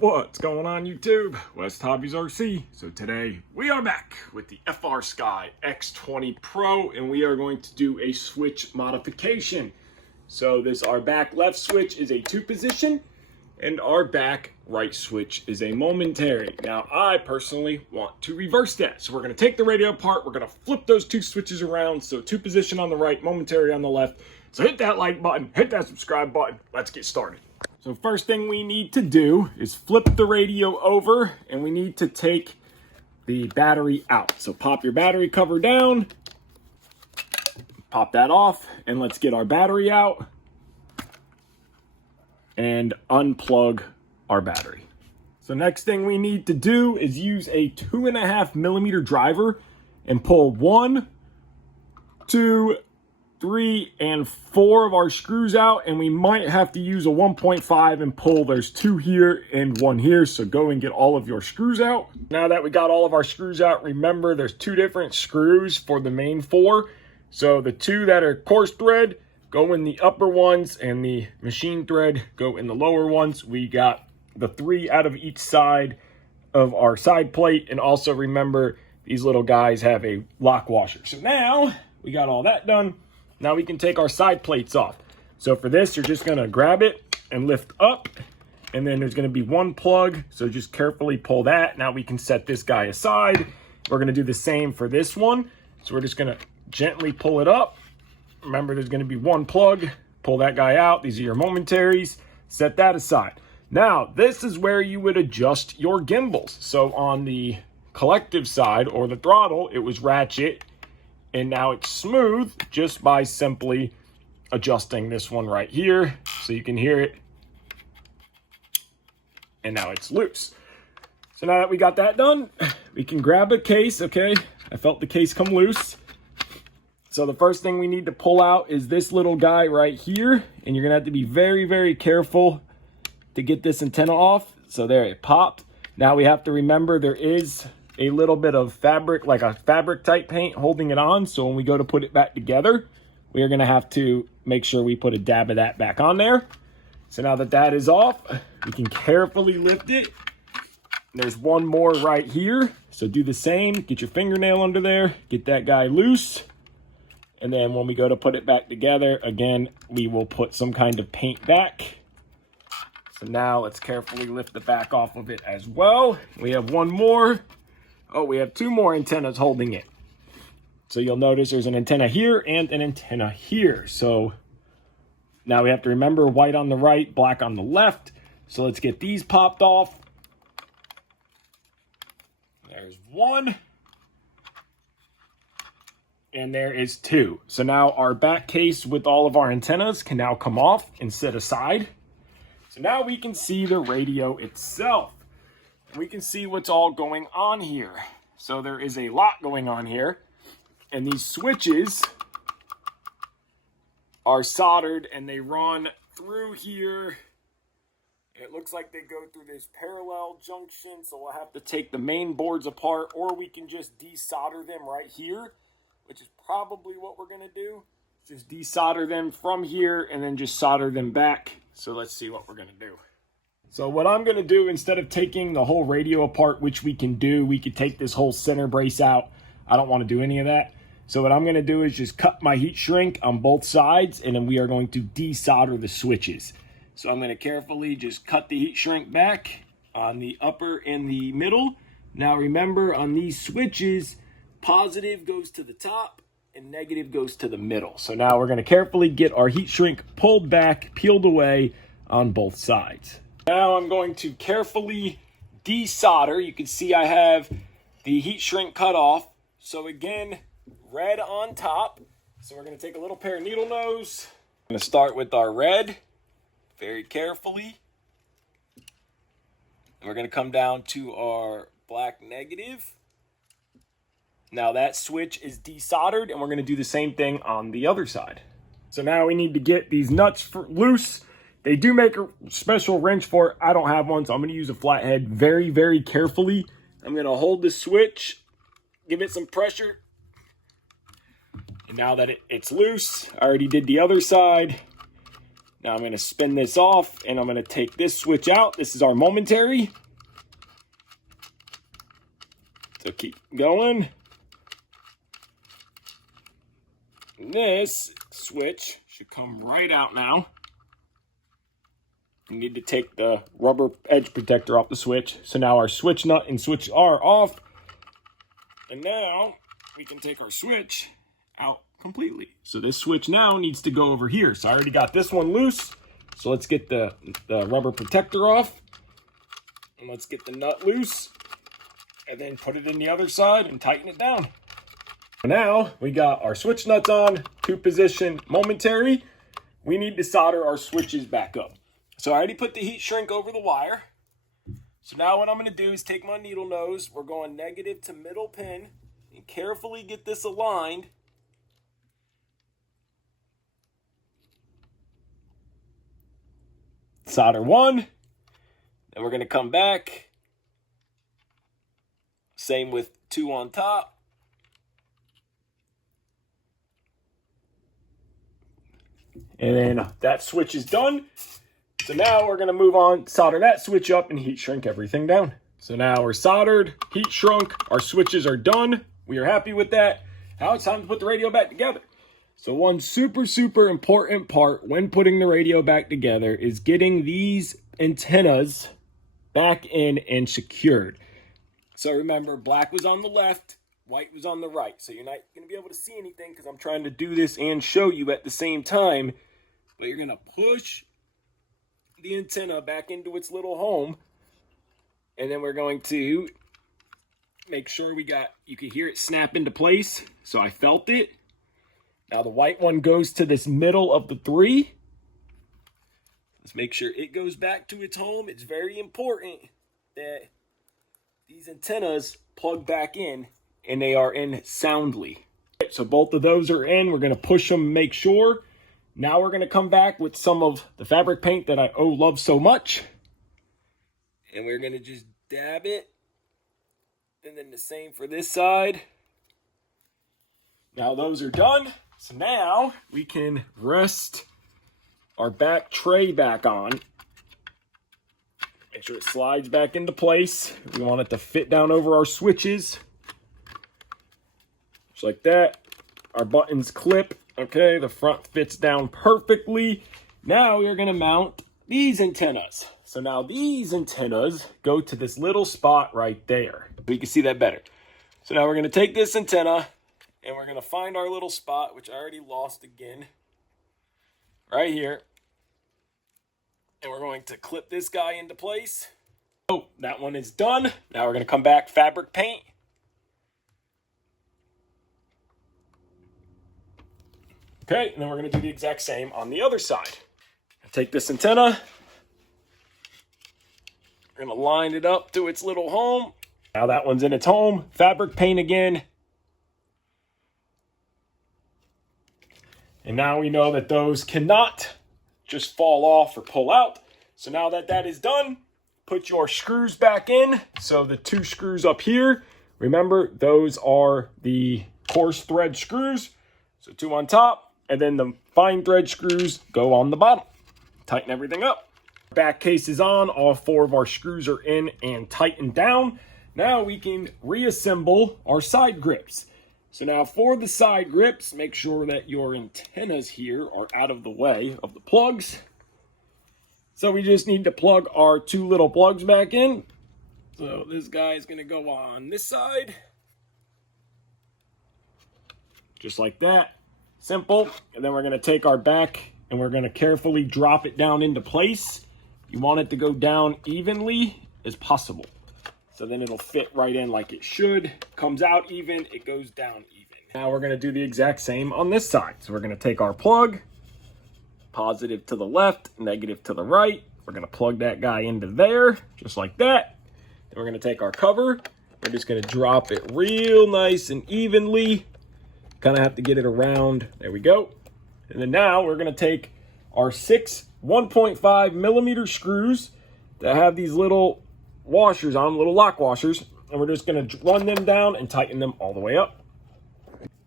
What's going on YouTube? WestHobbiesRC. So today we are back with the FRsky X20 Pro and we are going to do a switch modification. So our back left switch is a 2-position and our back right switch is a momentary. Now I personally want to reverse that. So we're going to take the radio apart, we're going to flip those 2 switches around. So 2-position on the right, momentary on the left. So hit that like button, hit that subscribe button. Let's get started. So first thing we need to do is flip the radio over and we need to take the battery out. So pop your battery cover down, pop that off, and let's get our battery out and unplug our battery. So next thing we need to do is use a 2.5mm driver and pull 1, 2, 3, and 4 of our screws out, and we might have to use a 1.5 and pull. There's 2 here and 1 here, so go and get all of your screws out. Now that we got all of our screws out, remember there's 2 different screws for the main 4. So the 2 that are coarse thread go in the upper ones and the machine thread go in the lower ones. We got the 3 out of each side of our side plate, and also remember these little guys have a lock washer. So now we got all that done. Now we can take our side plates off. So for this, you're just gonna grab it and lift up, and then there's gonna be 1 plug, so just carefully pull that. Now we can set this guy aside. We're gonna do the same for this one. So we're just gonna gently pull it up. Remember, there's gonna be 1 plug, pull that guy out. These are your momentaries, set that aside. Now, this is where you would adjust your gimbals. So on the collective side, or the throttle, it was ratchet, and now it's smooth just by simply adjusting this one right here. So you can hear it. And now it's loose. So now that we got that done, we can grab a case, okay? I felt the case come loose. So the first thing we need to pull out is this little guy right here. And you're gonna have to be very, very careful to get this antenna off. So there, it popped. Now we have to remember there is a little bit of fabric, like a fabric type paint holding it on. So when we go to put it back together, we are gonna have to make sure we put a dab of that back on there. So now that that is off, we can carefully lift it. There's 1 more right here. So do the same, get your fingernail under there, get that guy loose. And then when we go to put it back together, again, we will put some kind of paint back. So now let's carefully lift the back off of it as well. We have 1 more. Oh, we have 2 more antennas holding it. So you'll notice there's an antenna here and an antenna here. So now we have to remember white on the right, black on the left. So let's get these popped off. There's 1. And there is 2. So now our back case with all of our antennas can now come off and sit aside. So now we can see the radio itself. We can see what's all going on here. So there is a lot going on here. And these switches are soldered and they run through here. It looks like they go through this parallel junction. So we'll have to take the main boards apart, or we can just desolder them right here, which is probably what we're gonna do. Just desolder them from here and then just solder them back. So let's see what we're gonna do. So what I'm gonna do, instead of taking the whole radio apart, which we can do, we could take this whole center brace out. I don't wanna do any of that. So what I'm gonna do is just cut my heat shrink on both sides, and then we are going to desolder the switches. So I'm gonna carefully just cut the heat shrink back on the upper and the middle. Now remember, on these switches, positive goes to the top and negative goes to the middle. So now we're gonna carefully get our heat shrink pulled back, peeled away on both sides. Now I'm going to carefully desolder. You can see I have the heat shrink cut off. So again, red on top. So we're gonna take a little pair of needle nose. I'm gonna start with our red, very carefully. And we're gonna come down to our black negative. Now that switch is desoldered, and we're gonna do the same thing on the other side. So now we need to get these nuts loose. They do make a special wrench for it. I don't have one, so I'm gonna use a flathead very, very carefully. I'm gonna hold the switch, give it some pressure. And now that it's loose, I already did the other side. Now I'm going to spin this off, and I'm going to take this switch out. This is our momentary. So keep going. And this switch should come right out now. You need to take the rubber edge protector off the switch. So now our switch nut and switch are off. And now we can take our switch out completely. So this switch now needs to go over here. So I already got this one loose. So let's get the rubber protector off. And let's get the nut loose. And then put it in the other side and tighten it down. Now we got our switch nuts on, 2-position momentary. We need to solder our switches back up. So I already put the heat shrink over the wire. So now what I'm going to do is take my needle nose. We're going negative to middle pin and carefully get this aligned. Solder 1. Then we're going to come back. Same with 2 on top. And then that switch is done. So now we're going to move on, solder that switch up, and heat shrink everything down. So now we're soldered, heat shrunk, our switches are done. We are happy with that. Now it's time to put the radio back together. So one super important part when putting the radio back together is getting these antennas back in and secured. So remember, black was on the left, white was on the right. So you're not going to be able to see anything because I'm trying to do this and show you at the same time. But you're going to push the antenna back into its little home. And then we're going to make sure you can hear it snap into place. So I felt it. Now the white one goes to this middle of the 3. Let's make sure it goes back to its home. It's very important that these antennas plug back in and they are in soundly. So both of those are in. We're going to push them, make sure. Now we're going to come back with some of the fabric paint that I love so much. And we're going to just dab it. And then the same for this side. Now those are done. So now we can rest our back tray back on. Make sure it slides back into place. We want it to fit down over our switches. Just like that. Our buttons clip. Okay, the front fits down perfectly. Now we're going to mount these antennas. So now these antennas go to this little spot right there. So you can see that better. So now we're going to take this antenna and we're going to find our little spot, which I already lost again, right here. And we're going to clip this guy into place. Oh, that one is done. Now we're going to come back, fabric paint. Okay, and then we're going to do the exact same on the other side. Take this antenna. We're going to line it up to its little home. Now that one's in its home. Fabric paint again. And now we know that those cannot just fall off or pull out. So now that that is done, put your screws back in. So the 2 screws up here, remember those are the coarse thread screws. So 2 on top. And then the fine thread screws go on the bottom. Tighten everything up. Back case is on. All 4 of our screws are in and tightened down. Now we can reassemble our side grips. So now for the side grips, make sure that your antennas here are out of the way of the plugs. So we just need to plug our 2 little plugs back in. So this guy is going to go on this side. Just like that. Simple. And then we're going to take our back and we're going to carefully drop it down into place. You want it to go down evenly as possible. So then it'll fit right in like it should. Comes out even, it goes down even. Now we're going to do the exact same on this side. So we're going to take our plug, positive to the left, negative to the right. We're going to plug that guy into there, just like that. Then we're going to take our cover. We're just going to drop it real nice and evenly. Kind of have to get it around. There we go. And then now we're going to take our 6 1.5 millimeter screws that have these little washers on, little lock washers, and we're just going to run them down and tighten them all the way up.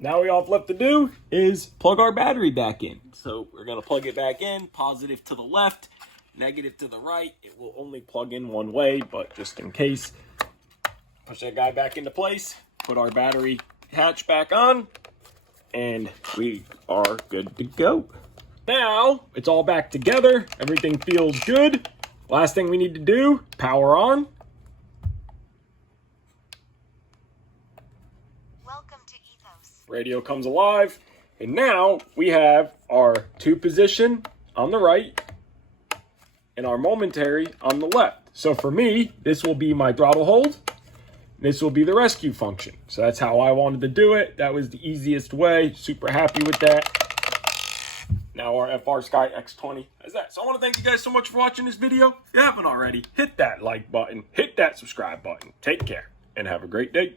Now all we have left to do is plug our battery back in. So we're going to plug it back in, positive to the left, negative to the right. It will only plug in one way, but just in case, push that guy back into place, put our battery hatch back on, and we are good to go. Now it's all back together. Everything feels good. Last thing we need to do, power on. Welcome to Ethos. Radio comes alive. And now we have our 2 position on the right and our momentary on the left. So for me, this will be my throttle hold. This will be the rescue function. So that's how I wanted to do it. That was the easiest way. Super happy with that. Now our FRsky X20 has that. So I want to thank you guys so much for watching this video. If you haven't already, hit that like button, hit that subscribe button. Take care and have a great day.